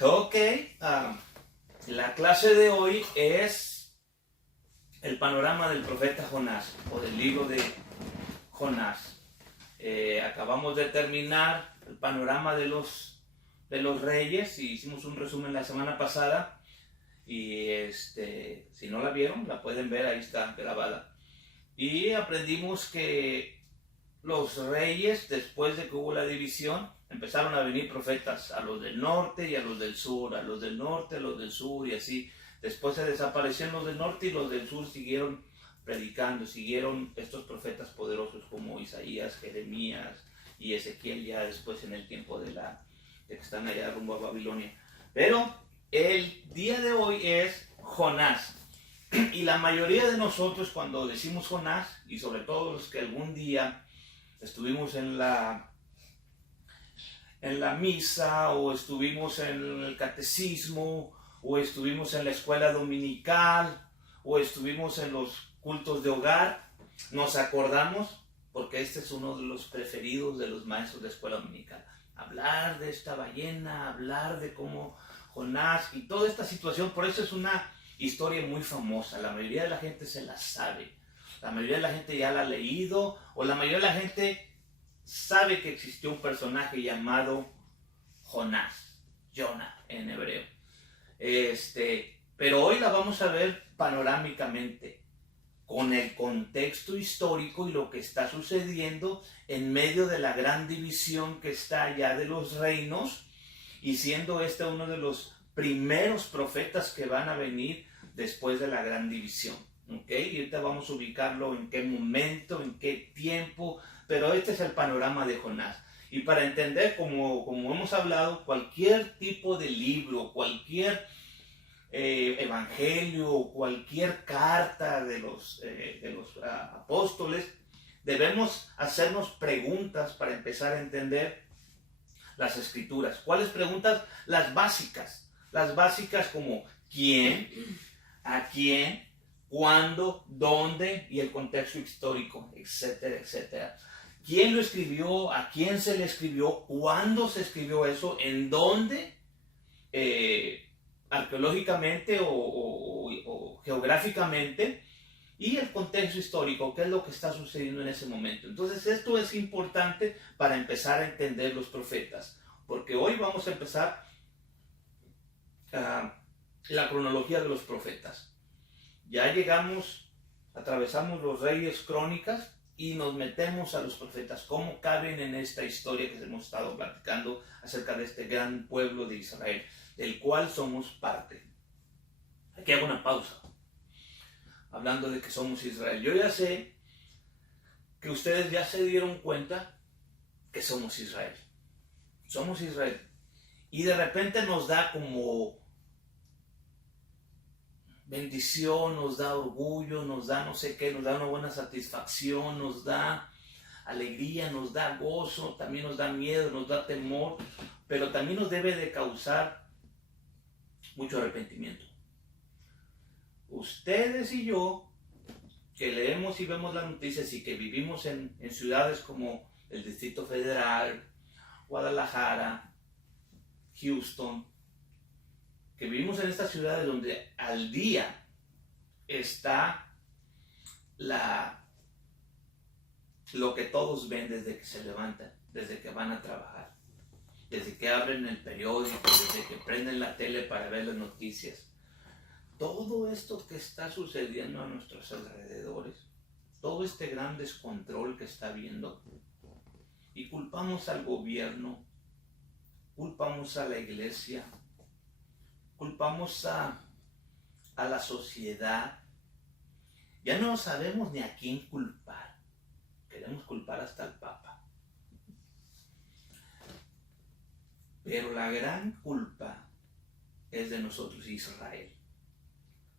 Ok, la clase de hoy es el panorama del profeta Jonás o del libro de Jonás. Acabamos de terminar el panorama de los reyes y hicimos un resumen la semana pasada y si no la vieron la pueden ver, ahí está grabada. Y aprendimos que los reyes, después de que hubo la división, empezaron a venir profetas a los del norte y a los del sur, a los del norte, a los del sur y así. Después se desaparecieron los del norte y los del sur siguieron predicando, siguieron estos profetas poderosos como Isaías, Jeremías y Ezequiel ya después en el tiempo de que están allá rumbo a Babilonia. Pero el día de hoy es Jonás. Y la mayoría de nosotros cuando decimos Jonás, y sobre todo los que algún día estuvimos en la misa o estuvimos en el catecismo o estuvimos en la escuela dominical o estuvimos en los cultos de hogar, nos acordamos, porque este es uno de los preferidos de los maestros de escuela dominical, hablar de esta ballena, hablar de cómo Jonás y toda esta situación. Por eso es una historia muy famosa, la mayoría de la gente se la sabe. La mayoría de la gente ya la ha leído, o la mayoría de la gente sabe que existió un personaje llamado Jonás, Jonah en hebreo. Pero hoy la vamos a ver panorámicamente, con el contexto histórico y lo que está sucediendo en medio de la gran división que está allá de los reinos, y siendo este uno de los primeros profetas que van a venir después de la gran división. ¿Okay? Y ahorita vamos a ubicarlo en qué momento, en qué tiempo, pero este es el panorama de Jonás. Y para entender, como hemos hablado, cualquier tipo de libro, cualquier evangelio, cualquier carta de los apóstoles, debemos hacernos preguntas para empezar a entender las escrituras. ¿Cuáles preguntas? Las básicas. Las básicas como ¿quién? ¿A quién? ¿Cuándo? ¿Dónde? Y el contexto histórico, etcétera, etcétera. ¿Quién lo escribió? ¿A quién se le escribió? ¿Cuándo se escribió eso? ¿En dónde? Arqueológicamente o geográficamente. Y el contexto histórico, qué es lo que está sucediendo en ese momento. Entonces esto es importante para empezar a entender los profetas, porque hoy vamos a empezar la cronología de los profetas. Ya llegamos, atravesamos los reyes, crónicas y nos metemos a los profetas. ¿Cómo caben en esta historia que hemos estado platicando acerca de este gran pueblo de Israel, del cual somos parte? Aquí hago una pausa, hablando de que somos Israel. Yo ya sé que ustedes ya se dieron cuenta que somos Israel. Somos Israel. Y de repente nos da como bendición, nos da orgullo, nos da no sé qué, nos da una buena satisfacción, nos da alegría, nos da gozo, también nos da miedo, nos da temor, pero también nos debe de causar mucho arrepentimiento. Ustedes y yo, que leemos y vemos las noticias y que vivimos en ciudades como el Distrito Federal, Guadalajara, Houston, que vivimos en estas ciudades donde al día está lo que todos ven desde que se levantan, desde que van a trabajar, desde que abren el periódico, desde que prenden la tele para ver las noticias. Todo esto que está sucediendo a nuestros alrededores, todo este gran descontrol que está habiendo, y culpamos al gobierno, culpamos a la iglesia, culpamos a la sociedad. Ya no sabemos ni a quién culpar. Queremos culpar hasta al Papa. Pero la gran culpa es de nosotros, Israel.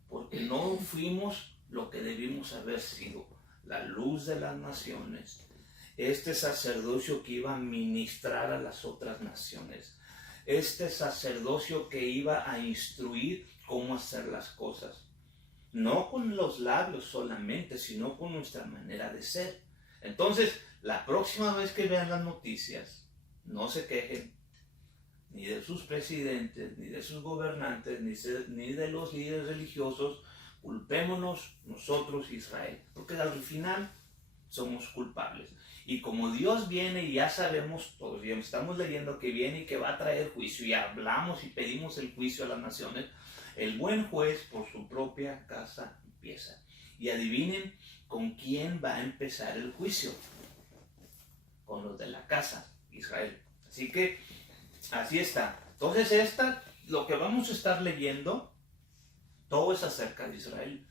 Porque no fuimos lo que debimos haber sido, la luz de las naciones, este sacerdocio que iba a ministrar a las otras naciones, este sacerdocio que iba a instruir cómo hacer las cosas, no con los labios solamente, sino con nuestra manera de ser. Entonces, la próxima vez que vean las noticias, no se quejen, ni ni de sus presidentes, ni de sus gobernantes, ni de los líderes religiosos. Culpémonos nosotros, Israel, porque al final somos culpables. Y como Dios viene, y ya sabemos, todos ya estamos leyendo que viene y que va a traer juicio, y hablamos y pedimos el juicio a las naciones, el buen juez por su propia casa empieza. Y adivinen con quién va a empezar el juicio. Con los de la casa, Israel. Así que, así está. Entonces lo que vamos a estar leyendo, todo es acerca de Israel.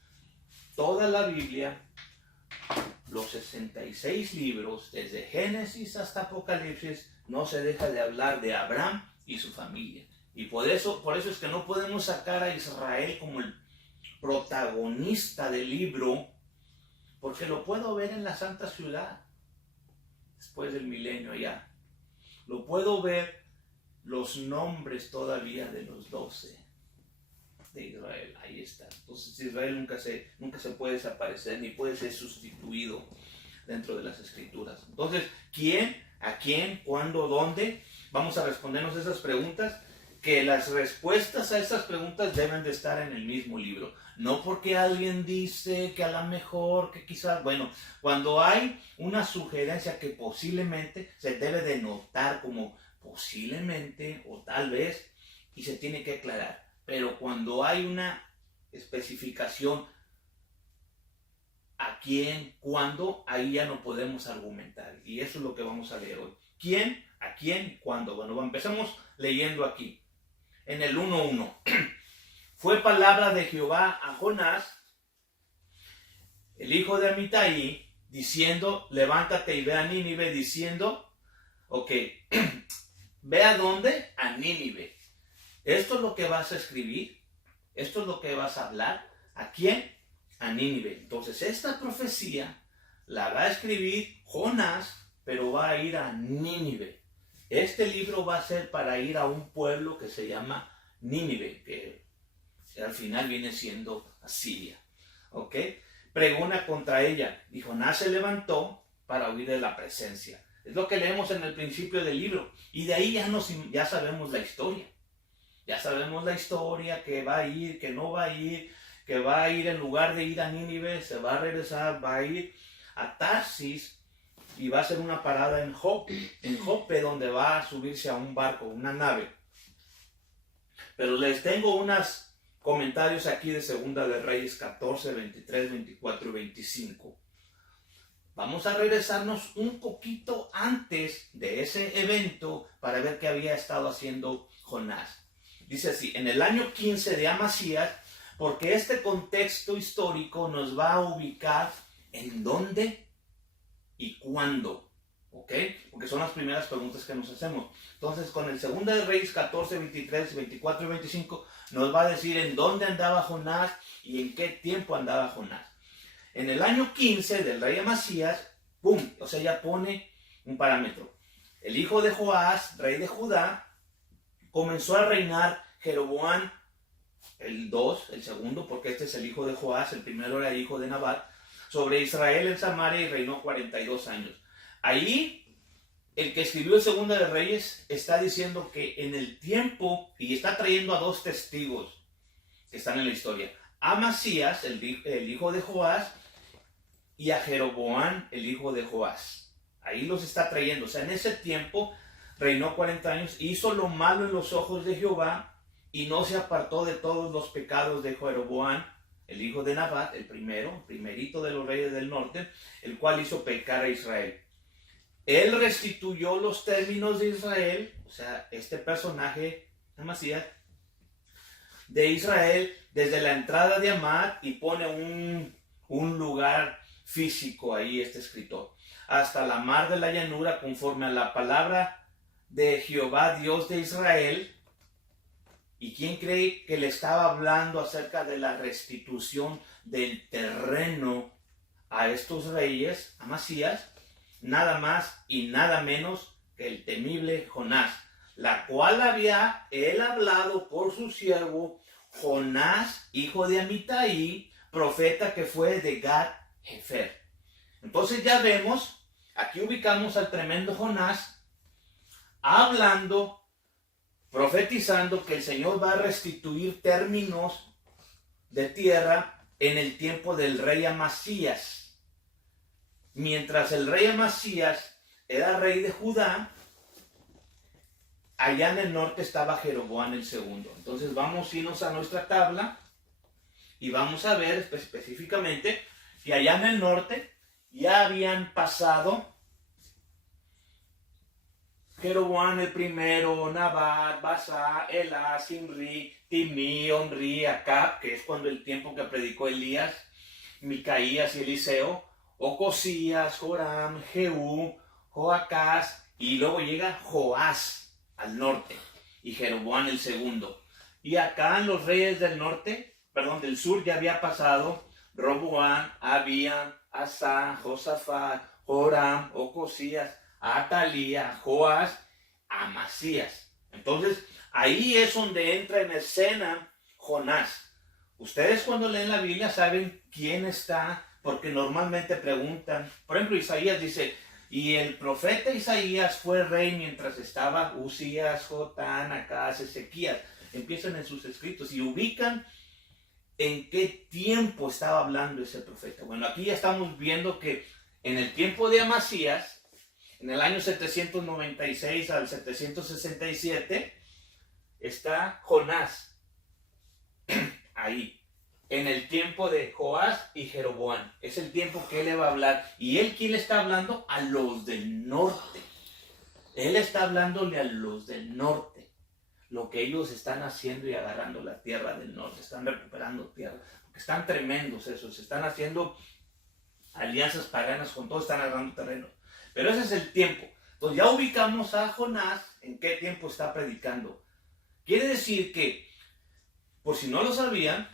Toda la Biblia, los 66 libros, desde Génesis hasta Apocalipsis, no se deja de hablar de Abraham y su familia. Y por eso es que no podemos sacar a Israel como el protagonista del libro, porque lo puedo ver en la Santa Ciudad, después del milenio ya. Lo puedo ver los nombres todavía de los 12 de Israel, ahí está. Entonces Israel nunca se puede desaparecer ni puede ser sustituido dentro de las escrituras. Entonces, ¿quién? ¿A quién? ¿Cuándo? ¿Dónde? Vamos a respondernos esas preguntas, que las respuestas a esas preguntas deben de estar en el mismo libro. No porque alguien dice que a lo mejor, que quizás, bueno, cuando hay una sugerencia que posiblemente se debe de notar como posiblemente o tal vez, y se tiene que aclarar. Pero cuando hay una especificación a quién, cuándo, ahí ya no podemos argumentar. Y eso es lo que vamos a leer hoy. ¿Quién, a quién, cuándo? Bueno, empezamos leyendo aquí. En el 1:1. Fue palabra de Jehová a Jonás, el hijo de Amitai, diciendo, levántate y ve a Nínive, diciendo, ok, ¿ve a dónde? A Nínive. Esto es lo que vas a escribir, esto es lo que vas a hablar. ¿A quién? A Nínive. Entonces esta profecía la va a escribir Jonás, pero va a ir a Nínive. Este libro va a ser para ir a un pueblo que se llama Nínive, que al final viene siendo Asiria. ¿Ok? Pregona contra ella. Y Jonás se levantó para huir de la presencia. Es lo que leemos en el principio del libro. Y de ahí ya sabemos la historia. Ya sabemos la historia, que va a ir, que no va a ir, que va a ir en lugar de ir a Nínive, se va a regresar, va a ir a Tarsis y va a hacer una parada en Jope, donde va a subirse a un barco, una nave. Pero les tengo unos comentarios aquí de Segunda de Reyes 14, 23, 24 y 25. Vamos a regresarnos un poquito antes de ese evento para ver qué había estado haciendo Jonás. Dice así, en el año 15 de Amasías, porque este contexto histórico nos va a ubicar en dónde y cuándo, ¿ok? Porque son las primeras preguntas que nos hacemos. Entonces, con el 2 de Reyes 14, 23, 24 y 25, nos va a decir en dónde andaba Jonás y en qué tiempo andaba Jonás. En el año 15 del rey Amasías, ¡pum! O sea, ya pone un parámetro. El hijo de Joás, rey de Judá, comenzó a reinar Jeroboam, el segundo, porque este es el hijo de Joás, el primero era hijo de Nabat, sobre Israel en Samaria y reinó 42 años. Ahí, el que escribió el Segunda de Reyes está diciendo que en el tiempo, y está trayendo a dos testigos que están en la historia, a Amasías, el hijo de Joás, y a Jeroboam, el hijo de Joás. Ahí los está trayendo. O sea, en ese tiempo reinó 40 años, hizo lo malo en los ojos de Jehová y no se apartó de todos los pecados de Jeroboam, el hijo de Nabat, el primerito de los reyes del norte, el cual hizo pecar a Israel. Él restituyó los términos de Israel, o sea, este personaje, Amasías, de Israel, desde la entrada de Amad, y pone un lugar físico ahí, este escritor, hasta la mar de la llanura, conforme a la palabra de Jehová, Dios de Israel. ¿Y quién cree que le estaba hablando acerca de la restitución del terreno a estos reyes, Amasías? Nada más y nada menos que el temible Jonás, la cual había él hablado por su siervo Jonás, hijo de Amitai, profeta que fue de Gat-Hefer. Entonces ya vemos, aquí ubicamos al tremendo Jonás hablando profetizando que el Señor va a restituir términos de tierra en el tiempo del rey Amasías. Mientras el rey Amasías era rey de Judá, allá en el norte estaba Jeroboam el segundo. Entonces vamos a irnos a nuestra tabla y vamos a ver específicamente que allá en el norte ya habían pasado Jeroboam el primero, Nabat, Basá, Elá, Simri, Timni, Omri, Acab, que es cuando el tiempo que predicó Elías, Micaías y Eliseo, Ocosías, Joram, Jehú, Joacás, y luego llega Joás al norte, y Jeroboam el segundo. Y acá en los reyes del norte, perdón, del sur ya había pasado Roboam, Abíam, Asa, Josafat, Joram, Ocosías, Atalía, Joás, Amasías. Entonces, ahí es donde entra en escena Jonás. Ustedes cuando leen la Biblia saben quién está, porque normalmente preguntan. Por ejemplo, Isaías dice, y el profeta Isaías fue rey mientras estaba Usías, Jotán, Acaz, Ezequías. Empiezan en sus escritos y ubican en qué tiempo estaba hablando ese profeta. Bueno, aquí ya estamos viendo que en el tiempo de Amasías, en el año 796 al 767, está Jonás ahí. En el tiempo de Joás y Jeroboam. Es el tiempo que él le va a hablar. ¿Y él quién le está hablando? A los del norte. Él está hablándole a los del norte. Lo que ellos están haciendo y agarrando la tierra del norte. Están recuperando tierra. Están tremendos esos. Están haciendo alianzas paganas con todos. Están agarrando terreno. Pero ese es el tiempo. Entonces ya ubicamos a Jonás en qué tiempo está predicando. Quiere decir que, por si no lo sabían,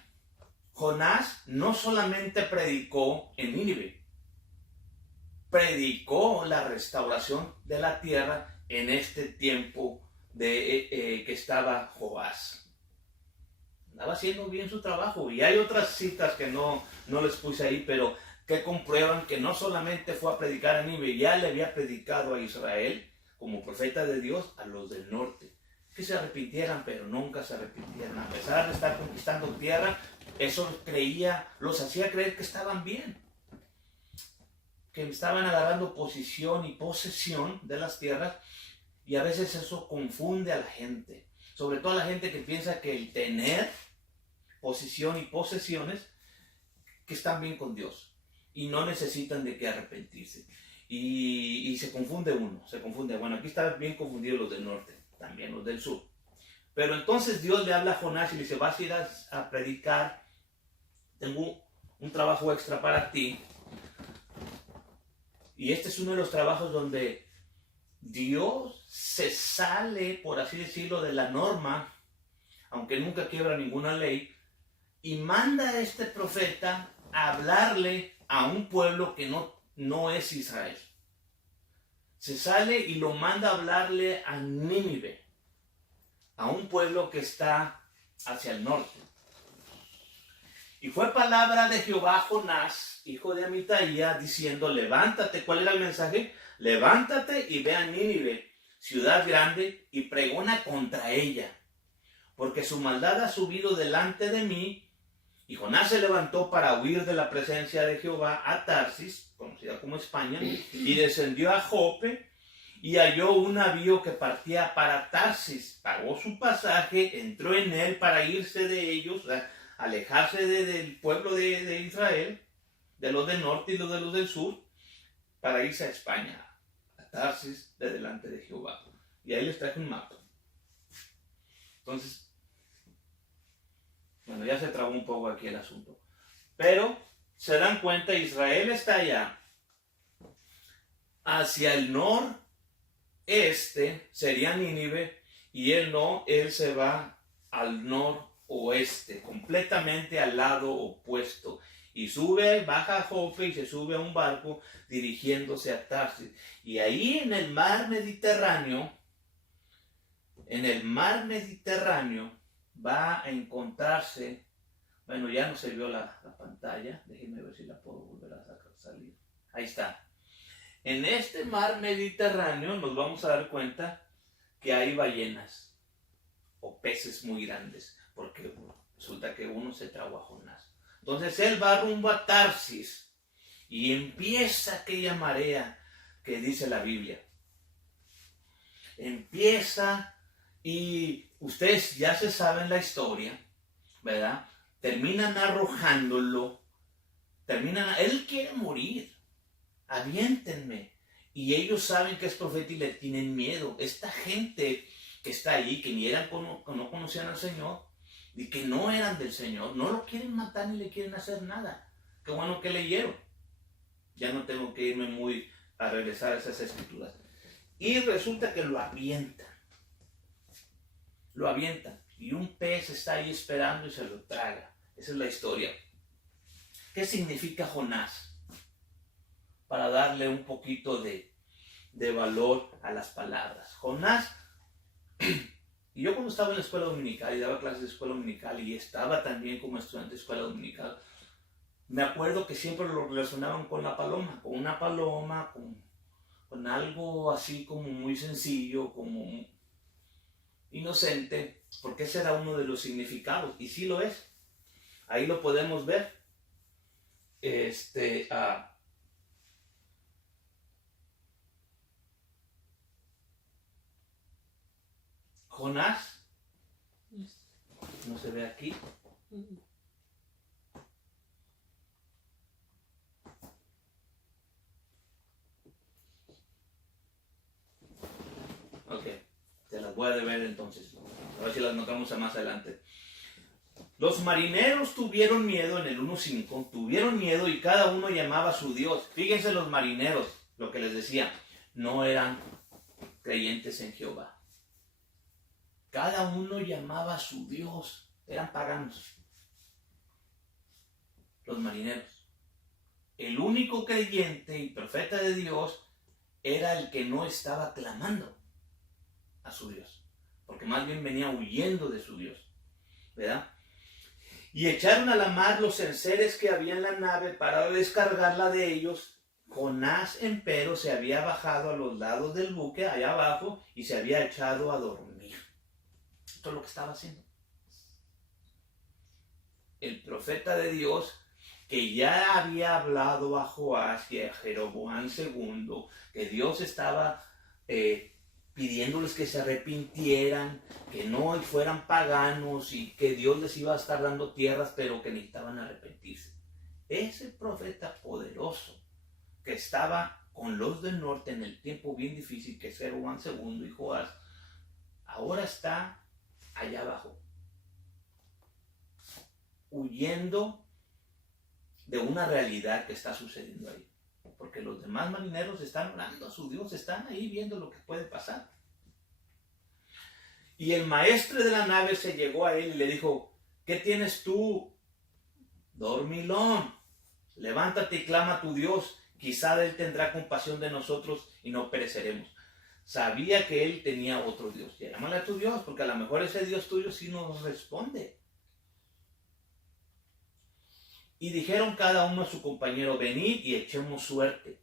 Jonás no solamente predicó en Nínive, predicó la restauración de la tierra en este tiempo que estaba Joás. Andaba haciendo bien su trabajo. Y hay otras citas que no les puse ahí, pero que comprueban que no solamente fue a predicar a Nínive, ya le había predicado a Israel como profeta de Dios a los del norte. Que se arrepintieran, pero nunca se arrepintieran. A pesar de estar conquistando tierra, eso los hacía creer que estaban bien. Que estaban agarrando posición y posesión de las tierras, y a veces eso confunde a la gente. Sobre todo a la gente que piensa que el tener posición y posesiones, que están bien con Dios. Y no necesitan de qué arrepentirse. Y se confunde uno, se confunde. Bueno, aquí están bien confundidos los del norte, también los del sur. Pero entonces Dios le habla a Jonás y le dice, vas a ir a predicar, tengo un trabajo extra para ti. Y este es uno de los trabajos donde Dios se sale, por así decirlo, de la norma, aunque nunca quiebra ninguna ley, y manda a este profeta a hablarle a un pueblo que no es Israel. Se sale y lo manda a hablarle a Nínive, a un pueblo que está hacia el norte. Y fue palabra de Jehová a Jonás, hijo de Amitai, diciendo, levántate. ¿Cuál era el mensaje? Levántate y ve a Nínive, ciudad grande, y pregona contra ella, porque su maldad ha subido delante de mí. Y Jonás se levantó para huir de la presencia de Jehová a Tarsis, conocida como España, y descendió a Jope, y halló un navío que partía para Tarsis. Pagó su pasaje, entró en él para irse de ellos, alejarse del pueblo de Israel, de los del norte y de los del sur, para irse a España, a Tarsis, de delante de Jehová. Y ahí les traje un mapa. Entonces, bueno, ya se trabó un poco aquí el asunto. Pero se dan cuenta, Israel está allá. Hacia el noreste sería Nínive, y él se va al noroeste, completamente al lado opuesto. Y baja a Jope y se sube a un barco dirigiéndose a Tarsis. Y ahí en el mar Mediterráneo, va a encontrarse, bueno, ya no se vio la pantalla, déjenme ver si la puedo volver a salir. Ahí está. En este mar Mediterráneo nos vamos a dar cuenta que hay ballenas. como peces muy grandes, porque resulta que uno se tragó a Jonás. Entonces él va rumbo a Tarsis y empieza aquella marea que dice la Biblia. Empieza y ustedes ya se saben la historia, ¿verdad? Terminan arrojándolo, él quiere morir, aviéntenme. Y ellos saben que es profeta y le tienen miedo. Esta gente que está ahí, que no conocían al Señor y que no eran del Señor, no lo quieren matar ni le quieren hacer nada. Qué bueno que leyeron. Ya no tengo que irme muy a regresar a esas escrituras. Y resulta que lo avientan. Lo avientan. Y un pez está ahí esperando y se lo traga. Esa es la historia. ¿Qué significa Jonás? Para darle un poquito de valor a las palabras. Jonás, y yo cuando estaba en la escuela dominical y daba clases de escuela dominical y estaba también como estudiante de escuela dominical, me acuerdo que siempre lo relacionaban con la paloma, con una paloma, con algo así como muy sencillo, como inocente, porque ese era uno de los significados, y sí lo es. Ahí lo podemos ver. Jonás, no se ve aquí. Ok, te las voy a ver entonces. A ver si las notamos más adelante. Los marineros tuvieron miedo en el 1.5, tuvieron miedo y cada uno llamaba a su Dios. Fíjense los marineros, lo que les decía, no eran creyentes en Jehová. Cada uno llamaba a su Dios, eran paganos. Los marineros. El único creyente y profeta de Dios era el que no estaba clamando a su Dios, porque más bien venía huyendo de su Dios, ¿verdad? Y echaron a la mar los enseres que había en la nave para descargarla de ellos. Jonás, empero, se había bajado a los lados del buque, allá abajo, y se había echado a dormir. Esto es lo que estaba haciendo. El profeta de Dios, que ya había hablado a Joás y a Jeroboam II, que Dios estaba pidiéndoles que se arrepintieran, que no fueran paganos y que Dios les iba a estar dando tierras, pero que necesitaban arrepentirse. Ese profeta poderoso que estaba con los del norte en el tiempo bien difícil, que es Jeroboam II y Joás, ahora está allá abajo, huyendo de una realidad que está sucediendo ahí. Porque los demás marineros están orando a su Dios, están ahí viendo lo que puede pasar. Y el maestre de la nave se llegó a él y le dijo, ¿qué tienes tú, dormilón? Levántate y clama a tu Dios, quizá él tendrá compasión de nosotros y no pereceremos. Sabía que él tenía otro Dios. Llámale a tu Dios, porque a lo mejor ese Dios tuyo sí nos responde. Y dijeron cada uno a su compañero, venid y echemos suerte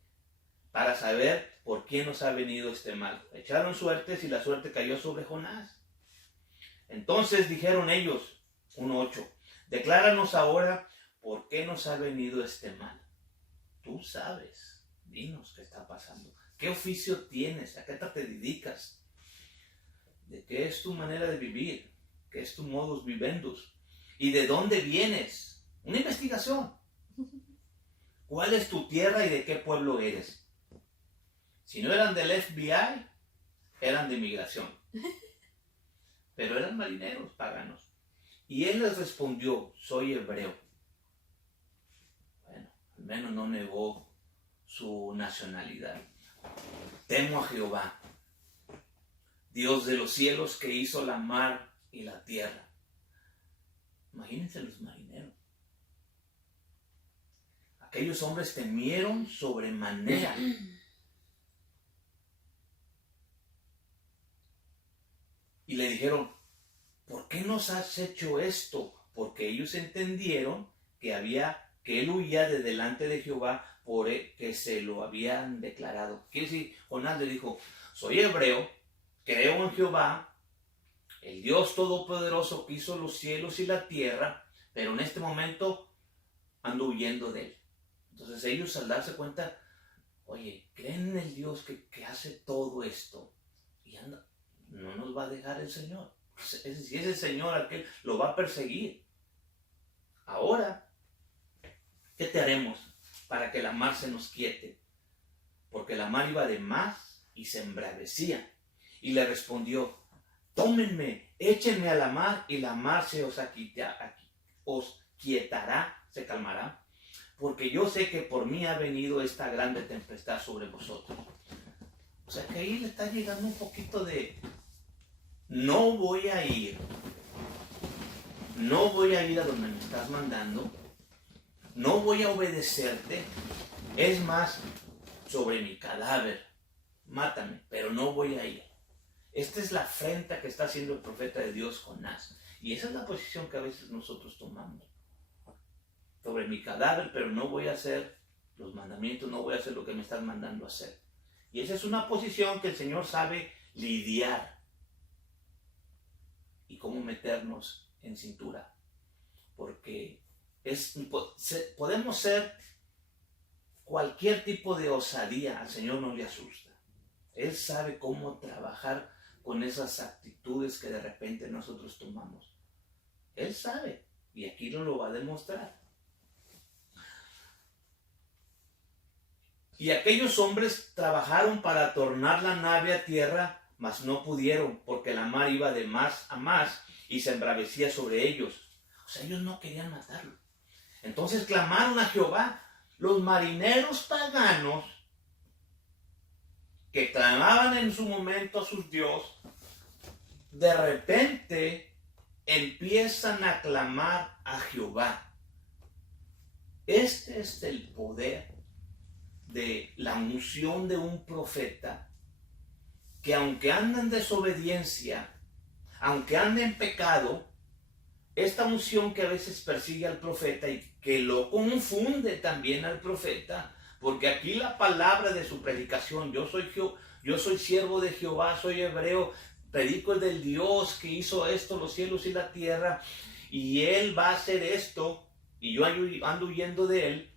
para saber por quién nos ha venido este mal. Echaron suertes y la suerte cayó sobre Jonás. Entonces dijeron ellos, 1:8, decláranos ahora por qué nos ha venido este mal. Tú sabes, dinos qué está pasando. ¿Qué oficio tienes? ¿A qué te dedicas? ¿De qué es tu manera de vivir? ¿Qué es tu modus vivendus? ¿Y de dónde vienes? Una investigación. ¿Cuál es tu tierra y de qué pueblo eres? Si no eran del FBI, eran de migración. Pero eran marineros paganos. Y él les respondió, soy hebreo. Bueno, al menos no negó su nacionalidad. Temo a Jehová, Dios de los cielos, que hizo la mar y la tierra. Imagínense los marineros. Aquellos hombres temieron sobremanera. Y le dijeron, ¿por qué nos has hecho esto? Porque ellos entendieron que él huía de delante de Jehová por que se lo habían declarado. Quiere decir, Jonás le dijo, soy hebreo, creo en Jehová, el Dios Todopoderoso que hizo los cielos y la tierra, pero en este momento ando huyendo de él. Entonces ellos al darse cuenta, oye, creen en el Dios que hace todo esto y anda, no nos va a dejar el Señor. Si es el Señor aquel, lo va a perseguir. Ahora, ¿qué te haremos para que la mar se nos quiete? Porque la mar iba de más y se embravecía. Y le respondió, tómenme, échenme a la mar y la mar se os quietará, se calmará. Porque yo sé que por mí ha venido esta grande tempestad sobre vosotros. O sea que ahí le está llegando un poquito de, no voy a ir a donde me estás mandando, no voy a obedecerte, es más, sobre mi cadáver, mátame, pero no voy a ir. Esta es la afrenta que está haciendo el profeta de Dios, Jonás. Y esa es la posición que a veces nosotros tomamos. Sobre mi cadáver, pero no voy a hacer los mandamientos, no voy a hacer lo que me están mandando a hacer. Y esa es una posición que el Señor sabe lidiar. Y cómo meternos en cintura. Porque podemos ser cualquier tipo de osadía, al Señor no le asusta. Él sabe cómo trabajar con esas actitudes que de repente nosotros tomamos. Él sabe, y aquí nos lo va a demostrar. Y aquellos hombres trabajaron para tornar la nave a tierra, mas no pudieron, porque la mar iba de más a más y se embravecía sobre ellos. O sea, ellos no querían matarlo. Entonces clamaron a Jehová. Los marineros paganos que clamaban en su momento a sus dioses, de repente empiezan a clamar a Jehová. Este es el poder de la unción de un profeta, que aunque anda en desobediencia, aunque anda en pecado, esta unción que a veces persigue al profeta y que lo confunde también al profeta, porque aquí la palabra de su predicación, yo soy siervo de Jehová, soy hebreo, predico el del Dios que hizo esto, los cielos y la tierra, y Él va a hacer esto, y yo ando huyendo de Él.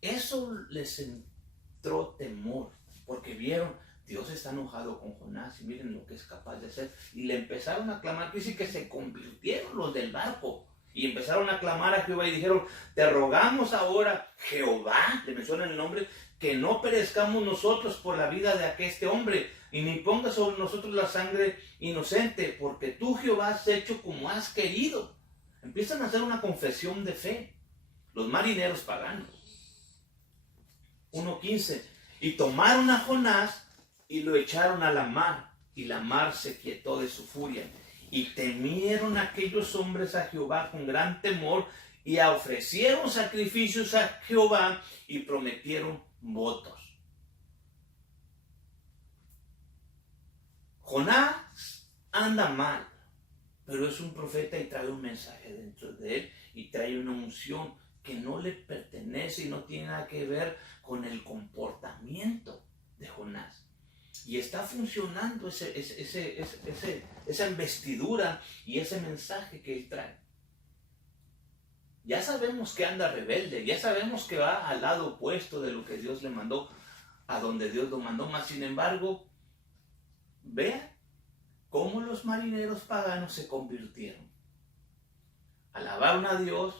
Eso les entró temor, porque vieron, Dios está enojado con Jonás y miren lo que es capaz de hacer. Y le empezaron a clamar, que sí que se convirtieron los del barco. Y empezaron a clamar a Jehová y dijeron, te rogamos ahora, Jehová, le mencionan el nombre, que no perezcamos nosotros por la vida de este hombre, y ni pongas sobre nosotros la sangre inocente, porque tú, Jehová, has hecho como has querido. Empiezan a hacer una confesión de fe, los marineros paganos. 1:15, y tomaron a Jonás y lo echaron a la mar, y la mar se quietó de su furia. Y temieron aquellos hombres a Jehová con gran temor, y ofrecieron sacrificios a Jehová, y prometieron votos. Jonás anda mal, pero es un profeta y trae un mensaje dentro de él, y trae una unción que no le pertenece y no tiene nada que ver con el comportamiento de Jonás. Y está funcionando esa investidura y ese mensaje que él trae. Ya sabemos que anda rebelde, ya sabemos que va al lado opuesto de lo que Dios le mandó, a donde Dios lo mandó. Mas sin embargo, vea cómo los marineros paganos se convirtieron. Alabaron a Dios,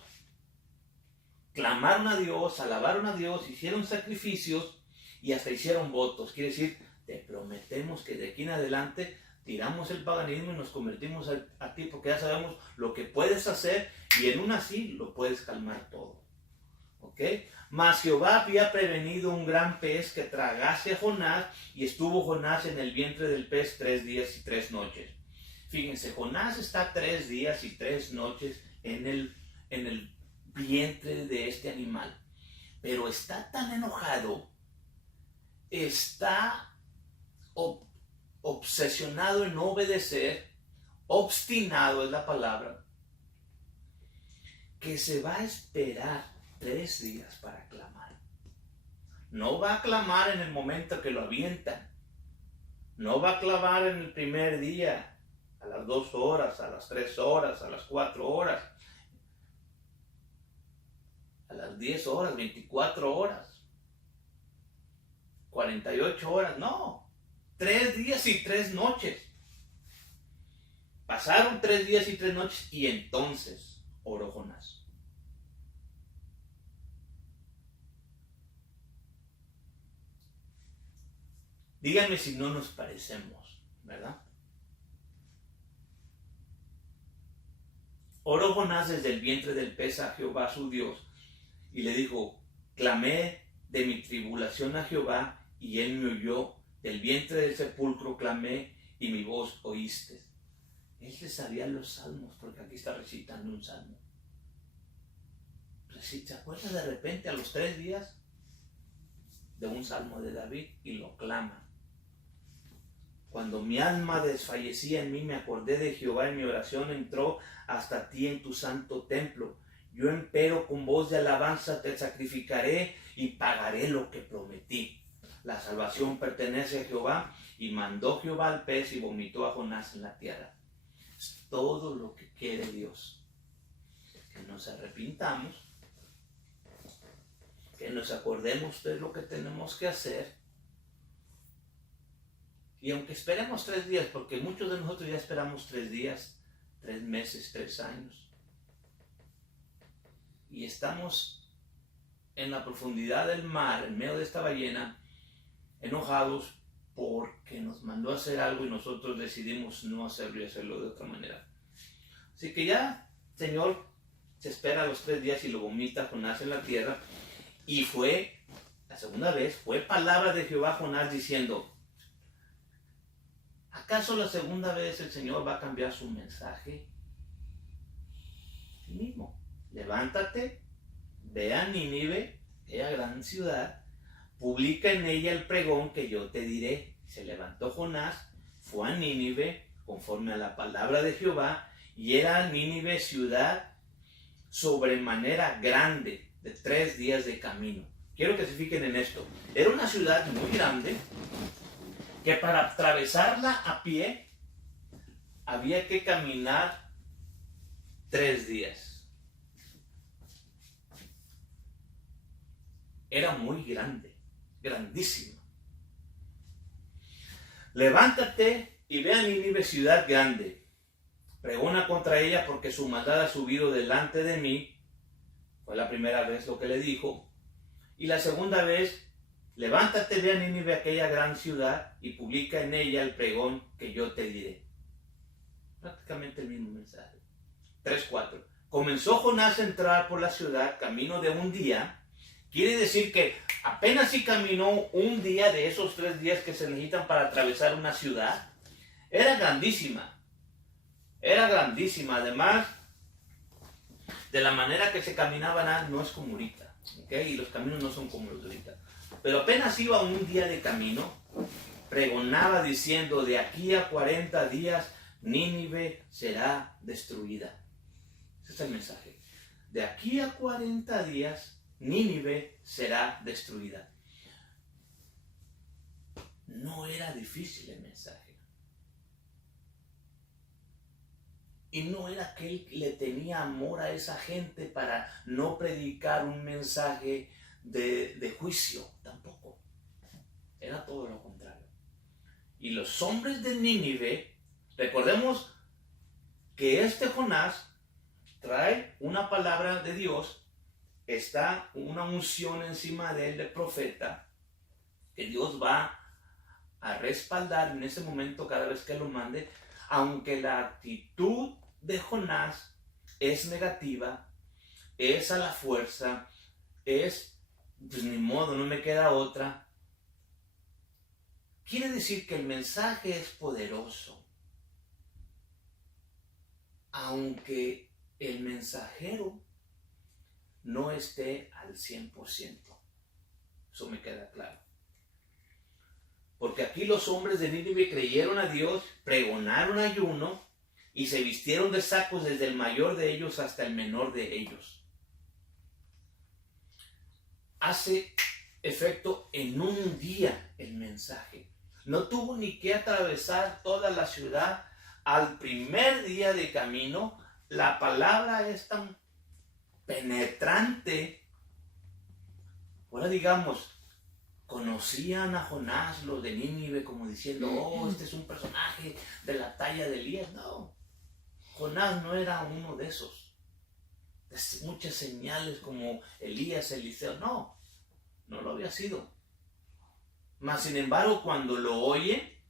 clamaron a Dios, alabaron a Dios, hicieron sacrificios y hasta hicieron votos. Quiere decir, te prometemos que de aquí en adelante tiramos el paganismo y nos convertimos a ti, porque ya sabemos lo que puedes hacer y en una sí lo puedes calmar todo. ¿Ok? Mas Jehová había prevenido un gran pez que tragase a Jonás, y estuvo Jonás en el vientre del pez 3 días y 3 noches. Fíjense, Jonás está 3 días y 3 noches en el vientre de este animal, pero está tan enojado, está obsesionado en obedecer, obstinado es la palabra, que se va a esperar 3 días para clamar. No va a clamar en el momento que lo avientan, no va a clamar en el primer día, a las 2 horas, a las 3 horas, a las 4 horas, a las 10 horas, 24 horas, 48 horas, no, 3 días y 3 noches. Pasaron 3 días y 3 noches y entonces oró Jonás. Díganme si no nos parecemos, ¿verdad? Oró Jonás desde el vientre del pez a Jehová su Dios y le dijo: clamé de mi tribulación a Jehová y él me oyó. Del vientre del sepulcro clamé y mi voz oíste. Él se sabía los salmos porque aquí está recitando un salmo. ¿Se acuerda de repente a los 3 días de un salmo de David y lo clama? Cuando mi alma desfallecía en mí, me acordé de Jehová y mi oración entró hasta ti en tu santo templo. Yo empero con voz de alabanza te sacrificaré y pagaré lo que prometí. La salvación pertenece a Jehová. Y mandó Jehová al pez y vomitó a Jonás en la tierra. Es todo lo que quiere Dios. Que nos arrepintamos, que nos acordemos de lo que tenemos que hacer. Y aunque esperemos 3 días, porque muchos de nosotros ya esperamos 3 días, 3 meses, 3 años. Y estamos en la profundidad del mar, en medio de esta ballena, enojados porque nos mandó a hacer algo y nosotros decidimos no hacerlo y hacerlo de otra manera. Así que ya, Señor, se espera los 3 días y lo vomita Jonás en la tierra. Y fue, la segunda vez, fue palabra de Jehová a Jonás diciendo: ¿acaso la segunda vez el Señor va a cambiar su mensaje? Sí mismo, levántate, ve a Nínive, aquella gran ciudad, publica en ella el pregón que yo te diré. Se levantó Jonás, fue a Nínive, conforme a la palabra de Jehová, y era Nínive ciudad sobremanera grande, de 3 días de camino. Quiero que se fijen en esto. Era una ciudad muy grande, que para atravesarla a pie, había que caminar 3 días. Era muy grande, grandísima. Levántate y ve a Nínive, ciudad grande. Pregona contra ella porque su maldad ha subido delante de mí. Fue la primera vez lo que le dijo. Y la segunda vez: levántate, ve a Nínive, aquella gran ciudad, y publica en ella el pregón que yo te diré. Prácticamente el mismo mensaje. 3:4. Comenzó Jonás a entrar por la ciudad, camino de un día. Quiere decir que apenas si caminó un día de esos 3 días que se necesitan para atravesar una ciudad. Era grandísima. Era grandísima. Además, de la manera que se caminaba, no es como ahorita. ¿Okay? Y los caminos no son como los de ahorita. Pero apenas iba un día de camino, pregonaba diciendo: de aquí a 40 días Nínive será destruida. Ese es el mensaje. De aquí a 40 días Nínive será destruida. No era difícil el mensaje. Y no era que él le tenía amor a esa gente para no predicar un mensaje de juicio, tampoco. Era todo lo contrario. Y los hombres de Nínive, recordemos que este Jonás trae una palabra de Dios, está una unción encima de él de profeta, que Dios va a respaldar en ese momento cada vez que lo mande, aunque la actitud de Jonás es negativa, es a la fuerza, es, pues ni modo, no me queda otra. Quiere decir que el mensaje es poderoso, aunque el mensajero no esté al 100%. Eso me queda claro. Porque aquí los hombres de Nínive creyeron a Dios, pregonaron ayuno y se vistieron de sacos desde el mayor de ellos hasta el menor de ellos. Hace efecto en un día el mensaje. No tuvo ni que atravesar toda la ciudad al primer día de camino, la palabra es tan penetrante. Ahora digamos, conocían a Jonás los de Nínive como diciendo, oh, este es un personaje de la talla de Elías. No, Jonás no era uno de esos. Muchas señales como Elías, Eliseo, no lo había sido. Mas sin embargo, cuando lo oye,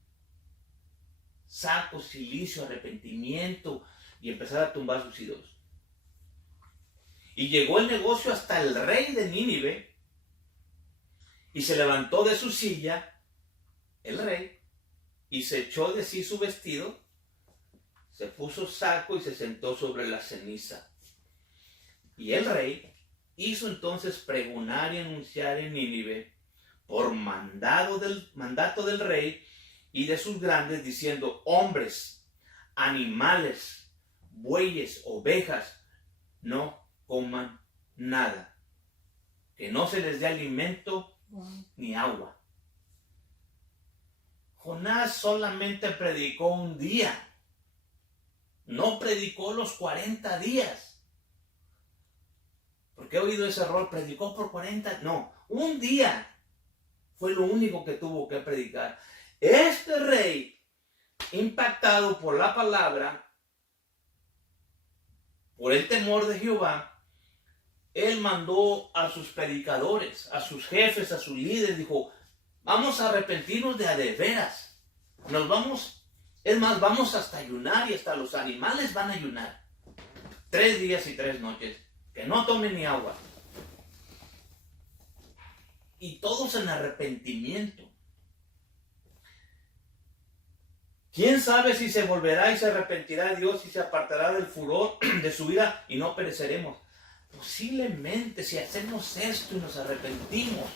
saco, silicio, arrepentimiento y empezar a tumbar sus ídolos. Y llegó el negocio hasta el rey de Nínive y se levantó de su silla el rey y se echó de sí su vestido, se puso saco y se sentó sobre la ceniza. Y el rey hizo entonces pregonar y anunciar en Nínive por mandato del rey y de sus grandes, diciendo, hombres, animales, bueyes, ovejas, no coman nada, que no se les dé alimento ni agua. Jonás solamente predicó un día, no predicó los 40 días. Porque he oído ese error, predicó por 40, no, un día fue lo único que tuvo que predicar. Este rey, impactado por la palabra, por el temor de Jehová, él mandó a sus predicadores, a sus jefes, a sus líderes, dijo, vamos a arrepentirnos de a de veras. Nos vamos, es más, vamos hasta ayunar y hasta los animales van a ayunar. 3 días y 3 noches, que no tomen ni agua. Y todos en arrepentimiento. ¿Quién sabe si se volverá y se arrepentirá Dios y se apartará del furor de su ira y no pereceremos? Posiblemente si hacemos esto y nos arrepentimos,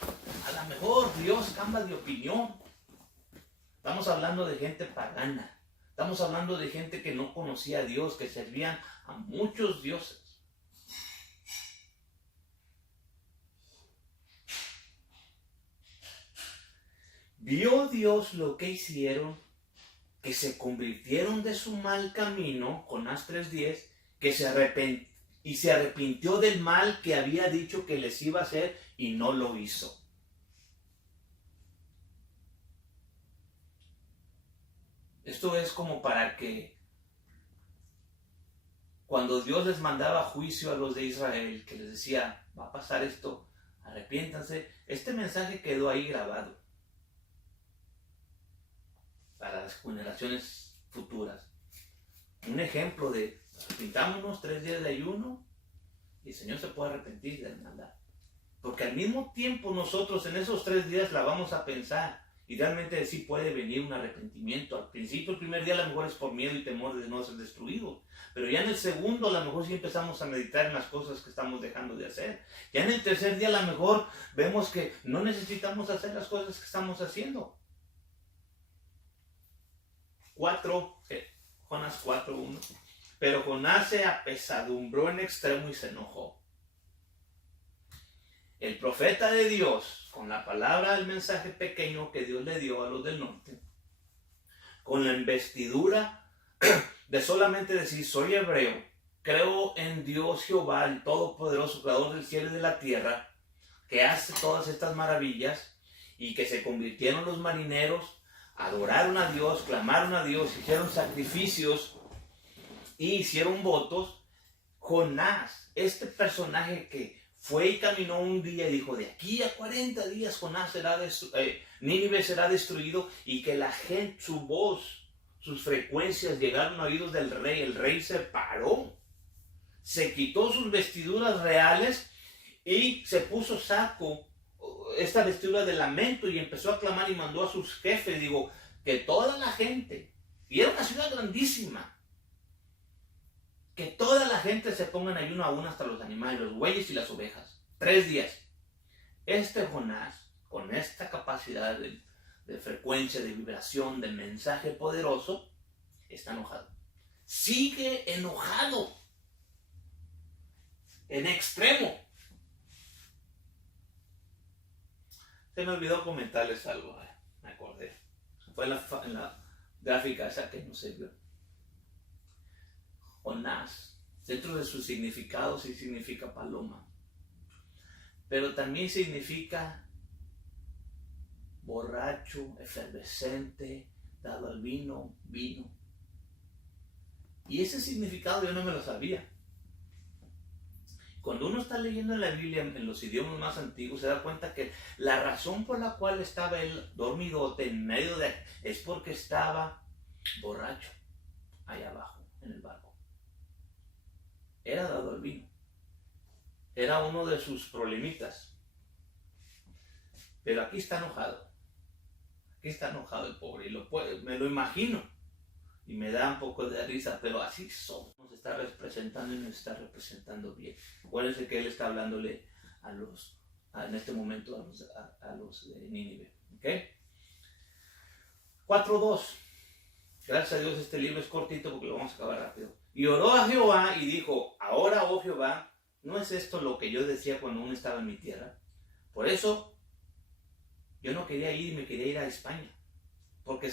a lo mejor Dios cambia de opinión. Estamos hablando de gente pagana. Estamos hablando de gente que no conocía a Dios, que servían a muchos dioses. Vio Dios lo que hicieron, que se convirtieron de su mal camino, Jonás 3:10, que se arrepintió del mal que había dicho que les iba a hacer y no lo hizo. Esto es como para que cuando Dios les mandaba juicio a los de Israel, que les decía, va a pasar esto, arrepiéntanse, este mensaje quedó ahí grabado para las generaciones futuras. Un ejemplo de arrepentámonos 3 días de ayuno y el Señor se puede arrepentir de la maldad. Porque al mismo tiempo nosotros en esos 3 días la vamos a pensar y realmente sí puede venir un arrepentimiento. Al principio, el primer día a lo mejor es por miedo y temor de no ser destruido. Pero ya en el segundo a lo mejor sí empezamos a meditar en las cosas que estamos dejando de hacer. Ya en el tercer día a lo mejor vemos que no necesitamos hacer las cosas que estamos haciendo. Jonás 4:1. Pero Jonás se apesadumbró en extremo y se enojó. El profeta de Dios, con la palabra del mensaje pequeño que Dios le dio a los del norte, con la investidura de solamente decir, soy hebreo, creo en Dios Jehová, el Todopoderoso, Creador del cielo y de la tierra, que hace todas estas maravillas, y que se convirtieron los marineros, adoraron a Dios, clamaron a Dios, hicieron sacrificios y hicieron votos. Jonás, este personaje que fue y caminó un día y dijo, de aquí a 40 días Nínive será destruido, y que la gente, su voz, sus frecuencias llegaron a oídos del rey. El rey se paró, se quitó sus vestiduras reales y se puso saco, esta vestidura de lamento, y empezó a clamar y mandó a sus jefes, digo, que toda la gente, y era una ciudad grandísima, que toda la gente se ponga en ayuno aún hasta los animales, los bueyes y las ovejas. 3 días. Este Jonás, con esta capacidad de frecuencia, de vibración, de mensaje poderoso, está enojado. Sigue enojado. En extremo. Se me olvidó comentarles algo. Me acordé. Fue en la gráfica esa que no se vio. Jonás, dentro de su significado sí significa paloma, pero también significa borracho, efervescente, dado al vino. Y ese significado yo no me lo sabía. Cuando uno está leyendo en la Biblia en los idiomas más antiguos, se da cuenta que la razón por la cual estaba él dormidote en medio de... es porque estaba borracho allá abajo en el barco. Era dado al vino. Era uno de sus problemitas. Pero aquí está enojado. Aquí está enojado el pobre. Y me lo imagino. Y me da un poco de risa, pero así somos. Nos está representando y nos está representando bien. Acuérdense que él está hablándole en este momento a los de Nínive. ¿Ok? 4:2. Gracias a Dios este libro es cortito porque lo vamos a acabar rápido. Y oró a Jehová y dijo, ahora, oh Jehová, ¿no es esto lo que yo decía cuando aún estaba en mi tierra? Por eso yo no quería ir y me quería ir a España. Porque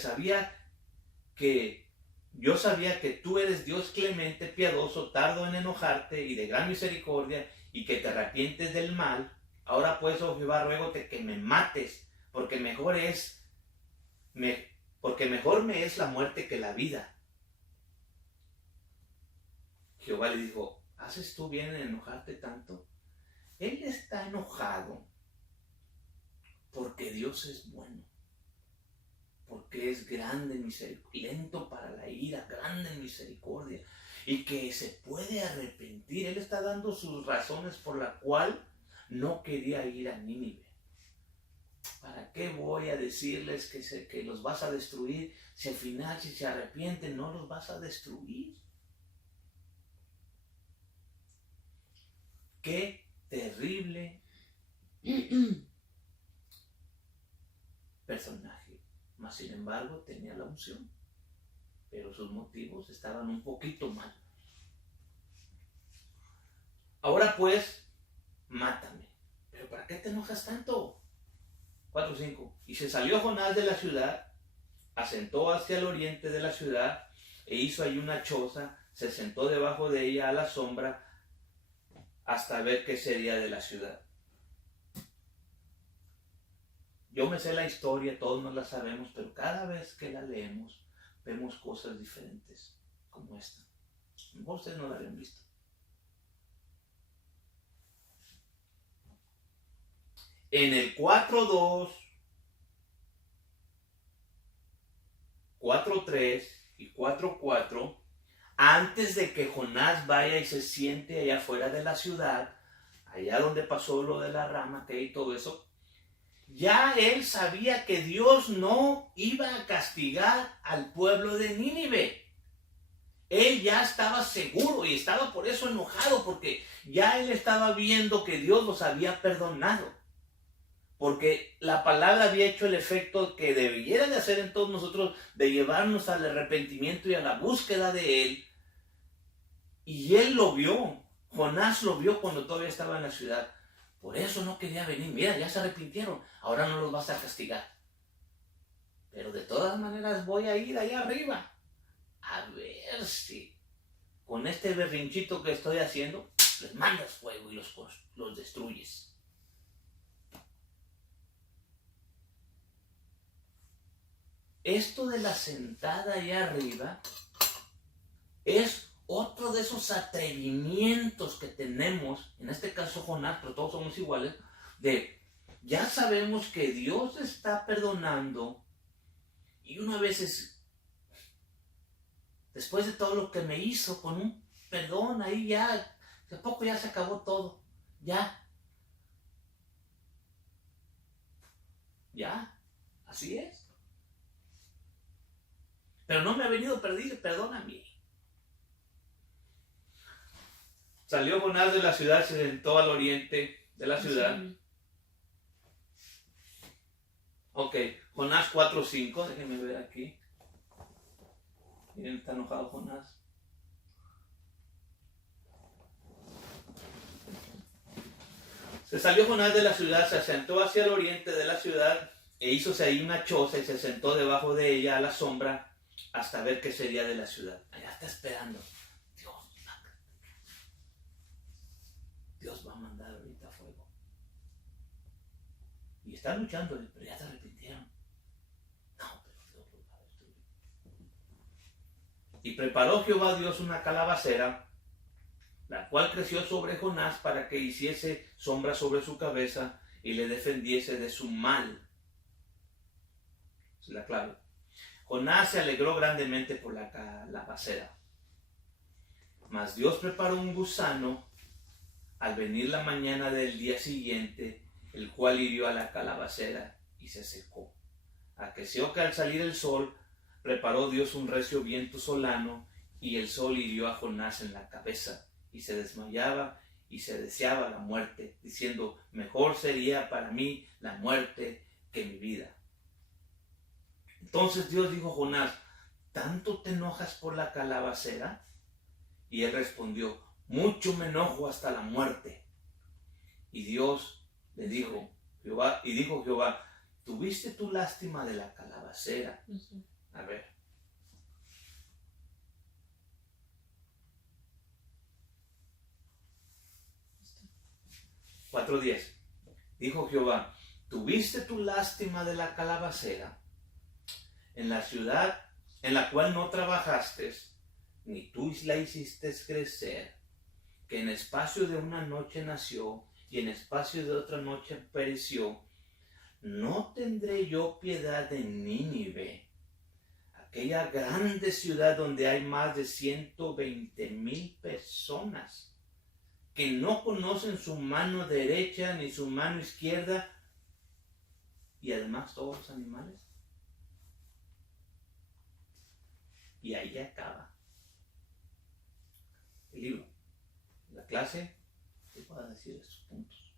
yo sabía que tú eres Dios clemente, piadoso, tardo en enojarte y de gran misericordia, y que te arrepientes del mal. Ahora pues, oh Jehová, ruégote que me mates, porque mejor me es la muerte que la vida. Jehová le dijo, ¿haces tú bien en enojarte tanto? Él está enojado porque Dios es bueno. Porque es grande en misericordia, lento para la ira, grande en misericordia, y que se puede arrepentir. Él está dando sus razones por la cual no quería ir a Nínive. ¿Para qué voy a decirles que los vas a destruir si al final, si se arrepienten, no los vas a destruir? Qué terrible personaje. Mas sin embargo tenía la unción, pero sus motivos estaban un poquito mal. Ahora pues, mátame. ¿Pero para qué te enojas tanto? 4:5. Y se salió Jonás de la ciudad, asentó hacia el oriente de la ciudad, e hizo allí una choza, se sentó debajo de ella a la sombra, hasta ver qué sería de la ciudad. Yo me sé la historia, todos nos la sabemos, pero cada vez que la leemos, vemos cosas diferentes, como esta. A lo mejor ustedes no la habían visto. En el 4:2, 4:3 y 4:4, antes de que Jonás vaya y se siente allá afuera de la ciudad, allá donde pasó lo de la rama que y todo eso, ya él sabía que Dios no iba a castigar al pueblo de Nínive. Él ya estaba seguro y estaba por eso enojado, porque ya él estaba viendo que Dios los había perdonado. Porque la palabra había hecho el efecto que debiera de hacer en todos nosotros, de llevarnos al arrepentimiento y a la búsqueda de él. Y él lo vio, Jonás lo vio cuando todavía estaba en la ciudad. Por eso no quería venir. Mira, ya se arrepintieron. Ahora no los vas a castigar. Pero de todas maneras voy a ir allá arriba. A ver si con este berrinchito que estoy haciendo, les mandas fuego y los destruyes. Esto de la sentada allá arriba es otro de esos atrevimientos que tenemos, en este caso Jonás, pero todos somos iguales, de ya sabemos que Dios está perdonando y una vez después de todo lo que me hizo, con un perdón ahí ya, de poco ya se acabó todo, ya, así es. Pero no me ha venido a pedir perdón a mí. Salió Jonás de la ciudad, se sentó al oriente de la ciudad. Ok, Jonás 4:5, déjenme ver aquí. Miren, está enojado Jonás. Se salió Jonás de la ciudad, se sentó hacia el oriente de la ciudad, e hízose ahí una choza y se sentó debajo de ella a la sombra hasta ver qué sería de la ciudad. Allá está esperando. Dios, están luchando, pero ya se arrepintieron. No, pero Dios los va a destruir. Y preparó Jehová Dios una calabacera, la cual creció sobre Jonás para que hiciese sombra sobre su cabeza y le defendiese de su mal. Es la clave. Jonás se alegró grandemente por la calabacera. Mas Dios preparó un gusano al venir la mañana del día siguiente, el cual hirió a la calabacera y se secó. Aconteció que al salir el sol, preparó Dios un recio viento solano, y el sol hirió a Jonás en la cabeza, y se desmayaba y se deseaba la muerte, diciendo: mejor sería para mí la muerte que mi vida. Entonces Dios dijo a Jonás: ¿tanto te enojas por la calabacera? Y él respondió: mucho me enojo hasta la muerte. Y Dios le dijo, Jehová, ¿tuviste tu lástima de la calabacera? A ver. Cuatro 4:10. Dijo Jehová: ¿tuviste tu lástima de la calabacera en la ciudad en la cual no trabajaste, ni tú la hiciste crecer, que en espacio de una noche nació y en espacio de otra noche pereció? ¿No tendré yo piedad de Nínive, aquella grande ciudad donde hay más de 120,000 personas que no conocen su mano derecha ni su mano izquierda, y además todos los animales? Y ahí acaba el libro. La clase te va a decir estos puntos.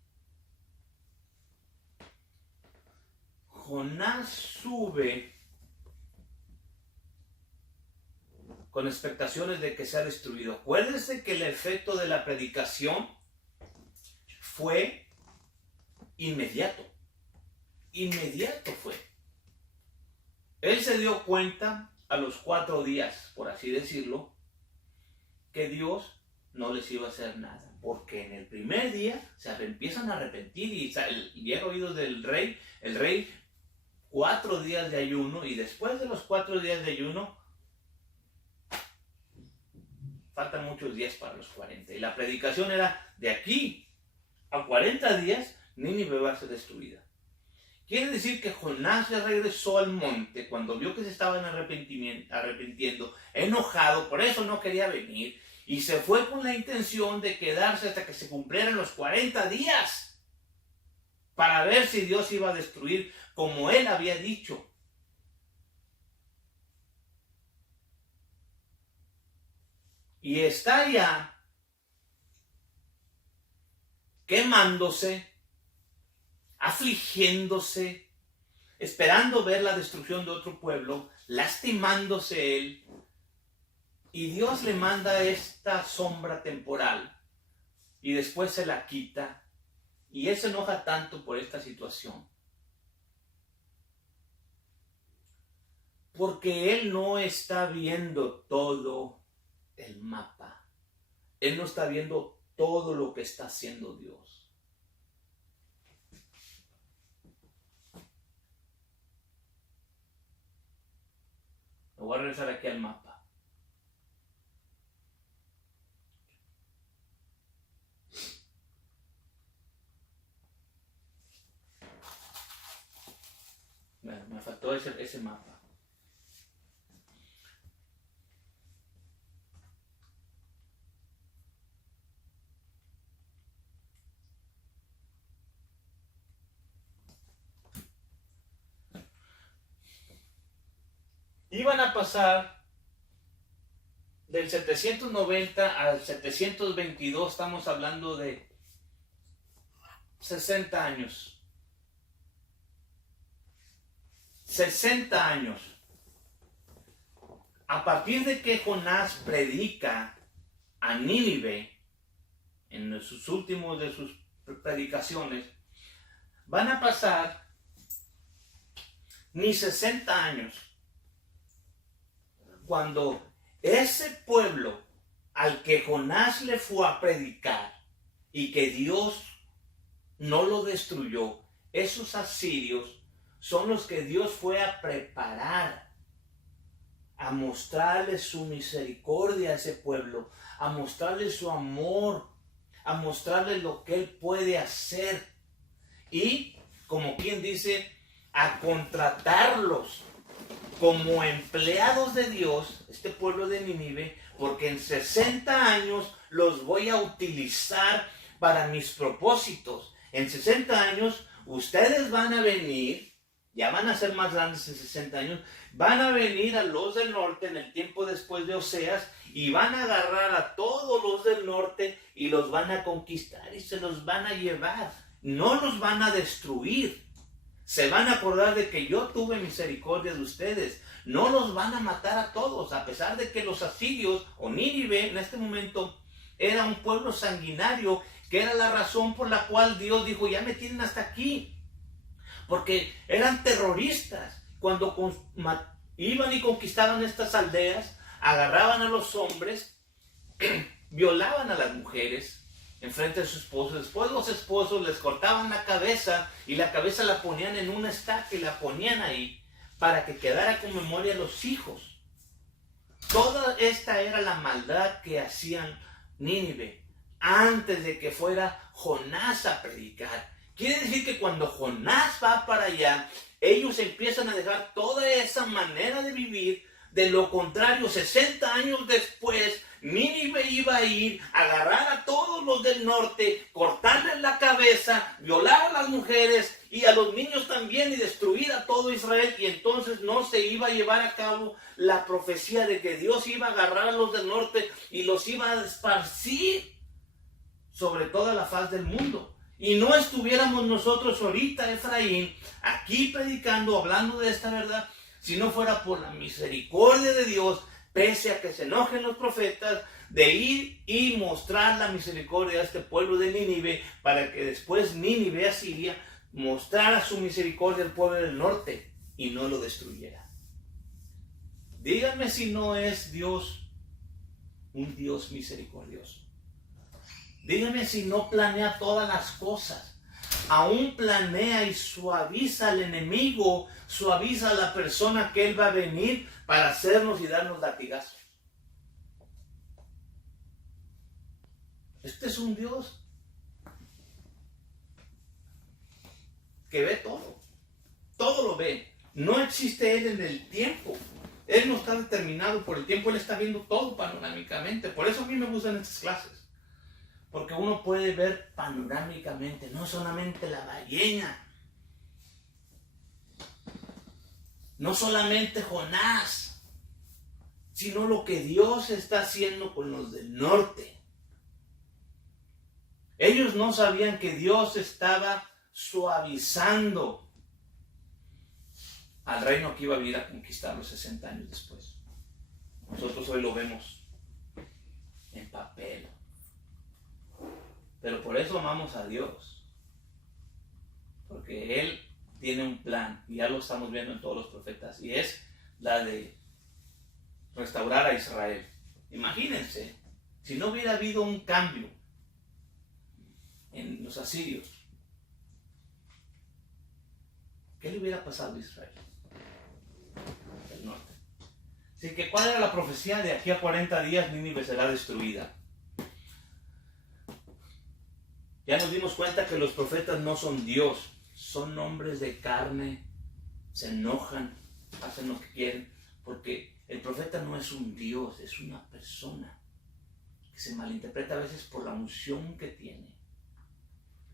Jonás sube con expectaciones de que sea destruido. Acuérdense que el efecto de la predicación fue inmediato. Inmediato fue. Él se dio cuenta a los 4 días, por así decirlo, que Dios no les iba a hacer nada, porque en el primer día se empiezan a arrepentir, y llega oídos del rey, el rey 4 días de ayuno, y después de los 4 días de ayuno faltan muchos días para los 40, y la predicación era: de aquí a 40 días Nínive va a ser destruida. Quiere decir que Jonás se regresó al monte cuando vio que se estaban arrepintiendo, enojado, por eso no quería venir, y se fue con la intención de quedarse hasta que se cumplieran los 40 días para ver si Dios iba a destruir como él había dicho. Y está ya quemándose, afligiéndose, esperando ver la destrucción de otro pueblo, lastimándose él, y Dios le manda esta sombra temporal y después se la quita, y él se enoja tanto por esta situación porque él no está viendo todo el mapa, él no está viendo todo lo que está haciendo Dios. Me voy a regresar aquí al mapa. Me faltó ese mapa. Iban a pasar del 790 al 722, estamos hablando de 60 años. 60 años. A partir de que Jonás predica a Nínive, en sus últimos de sus predicaciones, van a pasar ni 60 años, cuando ese pueblo al que Jonás le fue a predicar y que Dios no lo destruyó, esos asirios son los que Dios fue a preparar, a mostrarles su misericordia a ese pueblo, a mostrarles su amor, a mostrarles lo que Él puede hacer y, como quien dice, a contratarlos como empleados de Dios, este pueblo de Nínive, porque en 60 años los voy a utilizar para mis propósitos. En 60 años ustedes van a venir, ya van a ser más grandes en 60 años, van a venir a los del norte en el tiempo después de Oseas y van a agarrar a todos los del norte y los van a conquistar y se los van a llevar. No los van a destruir. Se van a acordar de que yo tuve misericordia de ustedes. No los van a matar a todos, a pesar de que los asirios o Nínive en este momento era un pueblo sanguinario, que era la razón por la cual Dios dijo, ya me tienen hasta aquí. Porque eran terroristas. Cuando iban y conquistaban estas aldeas, agarraban a los hombres, violaban a las mujeres en frente de sus esposos. Después los esposos les cortaban la cabeza y la cabeza la ponían en una estaca y la ponían ahí para que quedara con memoria a los hijos. Toda esta era la maldad que hacían Nínive antes de que fuera Jonás a predicar. Quiere decir que cuando Jonás va para allá, ellos empiezan a dejar toda esa manera de vivir. De lo contrario, 60 años después, Nínive iba a ir, agarrar a todos los del norte, cortarles la cabeza, violar a las mujeres y a los niños también y destruir a todo Israel. Y entonces no se iba a llevar a cabo la profecía de que Dios iba a agarrar a los del norte y los iba a esparcir sobre toda la faz del mundo. Y no estuviéramos nosotros ahorita, Efraín, aquí predicando, hablando de esta verdad, si no fuera por la misericordia de Dios, pese a que se enojen los profetas, de ir y mostrar la misericordia a este pueblo de Nínive, para que después Nínive, Asiria, mostrara su misericordia al pueblo del norte y no lo destruyera. Díganme si no es Dios un Dios misericordioso. Díganme si no planea todas las cosas. Aún planea y suaviza al enemigo, suaviza a la persona que Él va a venir para hacernos y darnos latigazos. Este es un Dios que ve todo lo ve. No existe Él en el tiempo. Él no está determinado por el tiempo, Él está viendo todo panorámicamente. Por eso a mí me gustan estas clases. Porque uno puede ver panorámicamente, no solamente la ballena, no solamente Jonás, sino lo que Dios está haciendo con los del norte. Ellos no sabían que Dios estaba suavizando al reino que iba a venir a conquistarlos 60 años después. Nosotros hoy lo vemos en papel. Pero por eso amamos a Dios. Porque Él tiene un plan, y ya lo estamos viendo en todos los profetas, y es la de restaurar a Israel. Imagínense, si no hubiera habido un cambio en los asirios, ¿qué le hubiera pasado a Israel? El norte. Así que, ¿cuál era la profecía? De aquí a 40 días Nínive será destruida. Ya nos dimos cuenta que los profetas no son Dios, son hombres de carne, se enojan, hacen lo que quieren, porque el profeta no es un Dios, es una persona que se malinterpreta a veces por la unción que tiene.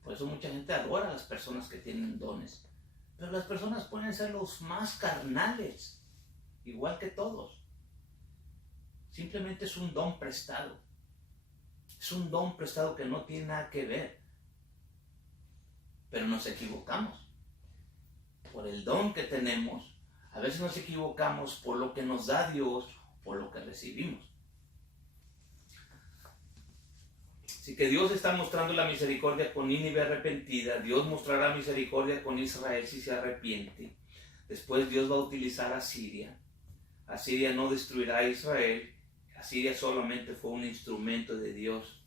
Por eso mucha gente adora a las personas que tienen dones, pero las personas pueden ser los más carnales, igual que todos. Simplemente es un don prestado. Es un don prestado que no tiene nada que ver. Pero nos equivocamos. Por el don que tenemos, a veces nos equivocamos por lo que nos da Dios, por lo que recibimos. Así que Dios está mostrando la misericordia con Nínive arrepentida. Dios mostrará misericordia con Israel si se arrepiente. Después Dios va a utilizar a Asiria. Asiria no destruirá a Israel. Asiria solamente fue un instrumento de Dios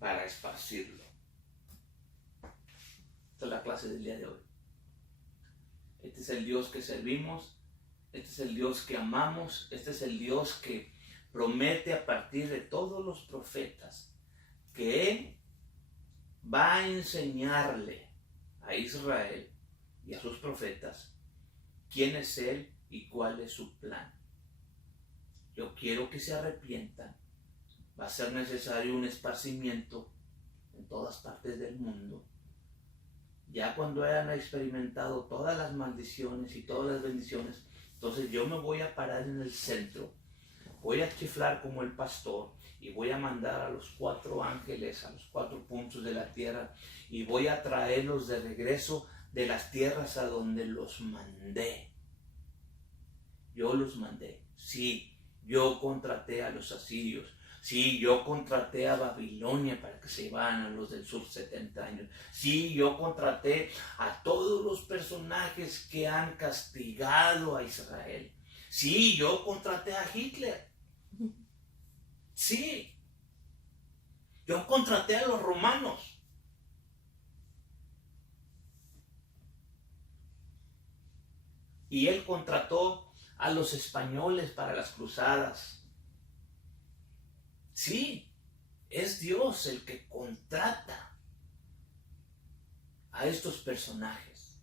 para esparcirlo. Esta es la clase del día de hoy. Este es el Dios que servimos, este es el Dios que amamos, este es el Dios que promete a partir de todos los profetas que Él va a enseñarle a Israel y a sus profetas quién es Él y cuál es su plan. Yo quiero que se arrepientan. Va a ser necesario un esparcimiento en todas partes del mundo. Ya cuando hayan experimentado todas las maldiciones y todas las bendiciones, entonces yo me voy a parar en el centro, voy a chiflar como el pastor y voy a mandar a los 4 ángeles a los 4 puntos de la tierra y voy a traerlos de regreso de las tierras a donde los mandé. Yo los mandé. Sí, yo contraté a los asirios. Sí, yo contraté a Babilonia para que se llevaran a los del sur 70 años. Sí, yo contraté a todos los personajes que han castigado a Israel. Sí, yo contraté a Hitler. Sí, yo contraté a los romanos. Y él contrató a los españoles para las cruzadas. Sí, es Dios el que contrata a estos personajes.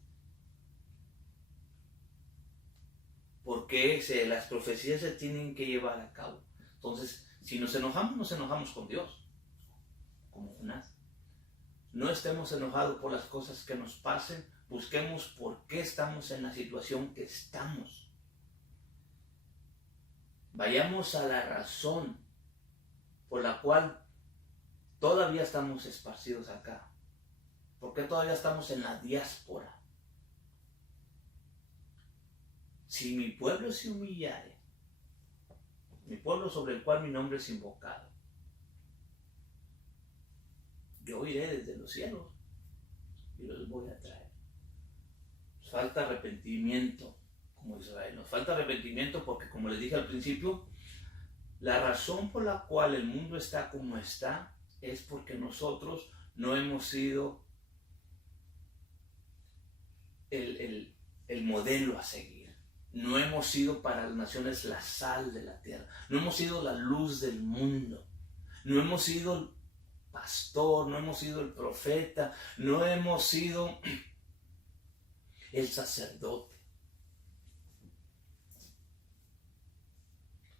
Porque las profecías se tienen que llevar a cabo. Entonces, si nos enojamos con Dios, como Jonás. No estemos enojados por las cosas que nos pasen, busquemos por qué estamos en la situación que estamos. Vayamos a la razón por la cual todavía estamos esparcidos acá. ¿Por qué todavía estamos en la diáspora? Si mi pueblo se humillare, mi pueblo sobre el cual mi nombre es invocado, yo iré desde los cielos y los voy a traer. Nos falta arrepentimiento como Israel. Nos falta arrepentimiento porque, como les dije al principio, la razón por la cual el mundo está como está es porque nosotros no hemos sido el modelo a seguir. No hemos sido para las naciones la sal de la tierra. No hemos sido la luz del mundo. No hemos sido el pastor, no hemos sido el profeta, no hemos sido el sacerdote.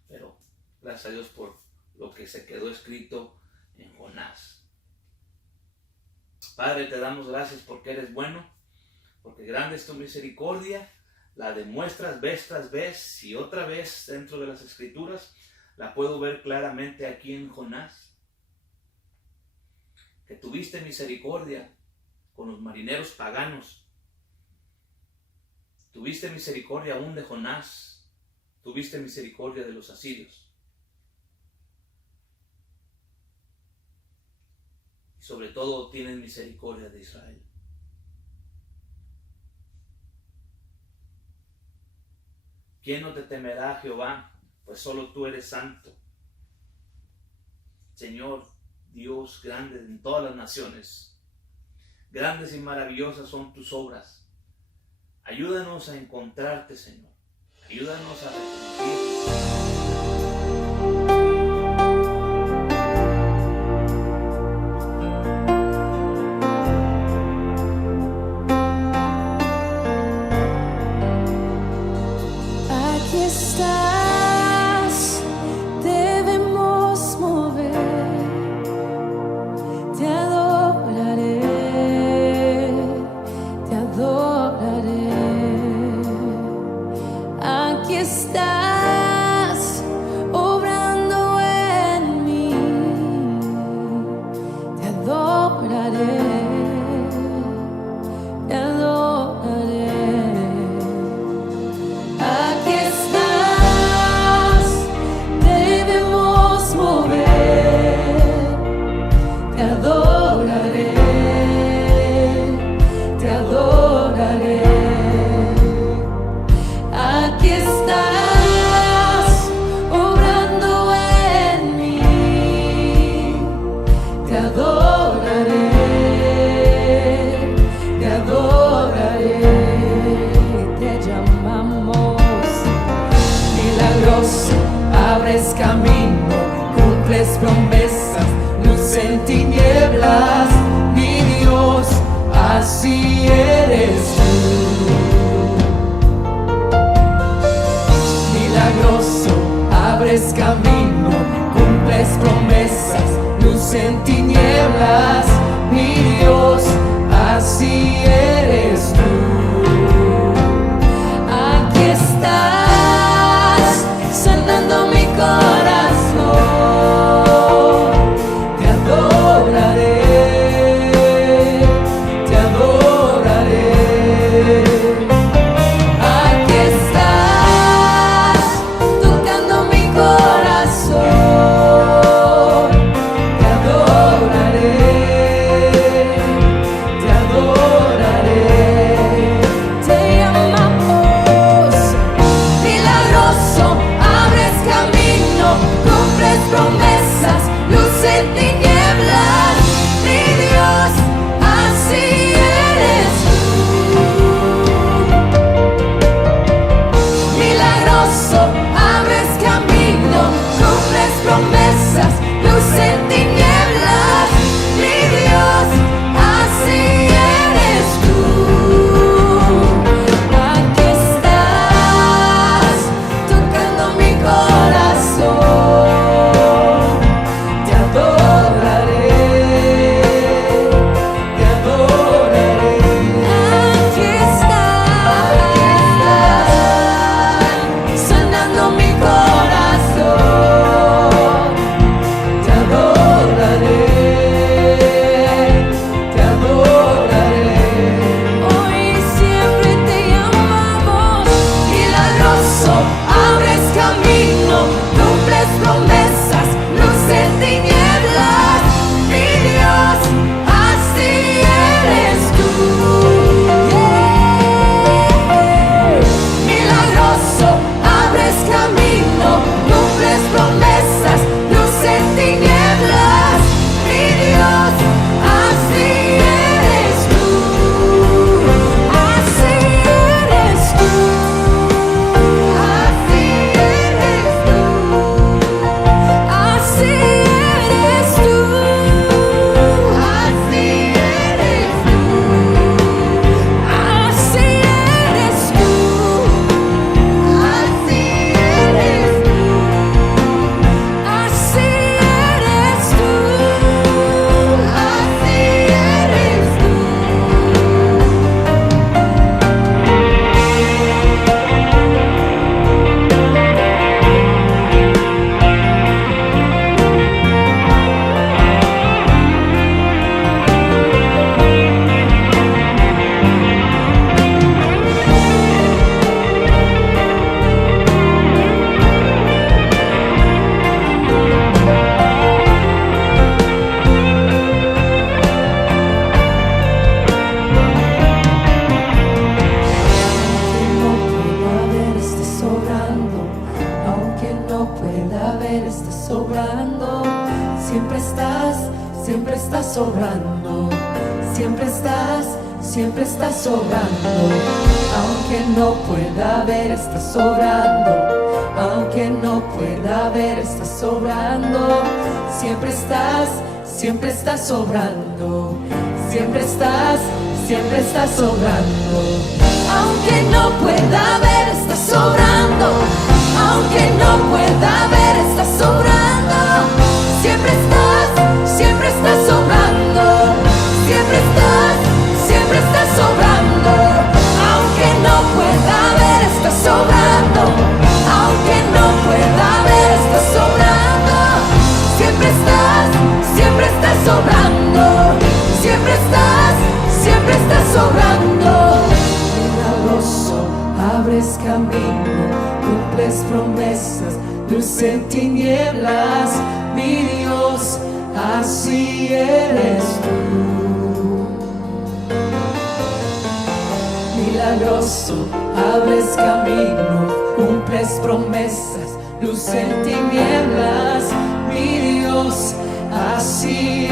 Pero gracias a Dios por lo que se quedó escrito en Jonás. Padre, te damos gracias porque eres bueno, porque grande es tu misericordia, la demuestras vez tras vez y otra vez dentro de las Escrituras, la puedo ver claramente aquí en Jonás, que tuviste misericordia con los marineros paganos, tuviste misericordia aún de Jonás, tuviste misericordia de los asirios. Y sobre todo tienes misericordia de Israel. ¿Quién no te temerá, Jehová? Pues solo tú eres santo. Señor, Dios grande en todas las naciones. Grandes y maravillosas son tus obras. Ayúdanos a encontrarte, Señor. Ayúdanos a arrepentirnos. Aquí estás. promesas, luz en tinieblas, mi Dios, así eres tú. Milagroso, abres camino, cumples promesas, luz en tinieblas, mi Dios, así eres tú. Aquí estás, sanando mi corazón, te adoraré, te adoraré. Aquí estás, tocando mi corazón, te adoraré, te adoraré. Te amamos, milagroso, abres camino, cumples promesas, luz en tinieblas, mi Dios, así eres tú. Milagroso, abres camino, cumples promesas, luz en tinieblas, mi Dios, así eres tú. Aquí estás, tocando mi corazón, te adoraré, te adoraré. Aquí estás, sanando mi corazón, te adoraré, te adoraré. Hoy y siempre te amamos, milagroso, abres camino, cumples promesas, luz en tinieblas, mi Dios, así eres tú. Milagroso, abres camino, cumples promesas, luz en tinieblas, mi Dios, así eres tú, así eres tú, así eres tú, así eres tú, así eres tú, así eres tú. Así eres tú, así eres tú, así eres tú. Aunque no pueda ver, estás sobrando. Siempre estás sobrando. Siempre estás sobrando. Aunque no pueda ver, estás sobrando. Aunque no pueda ver, estás sobrando. Siempre estás sobrando. Siempre estás sobrando. Aunque no pueda ver, estás sobrando. Aunque no pueda ver, estás sobrando. Siempre estás sobrando. Siempre estás sobrando. Aunque no pueda ver, estás sobrando. Aunque no pueda ver, estás sobrando. Siempre estás sobrando. Siempre estás sobrando. Milagroso, abres camino, cumples promesas, luz en tinieblas, mi Dios, así eres tú. Milagroso, abres camino, cumples promesas, luz en tinieblas, mi Dios, así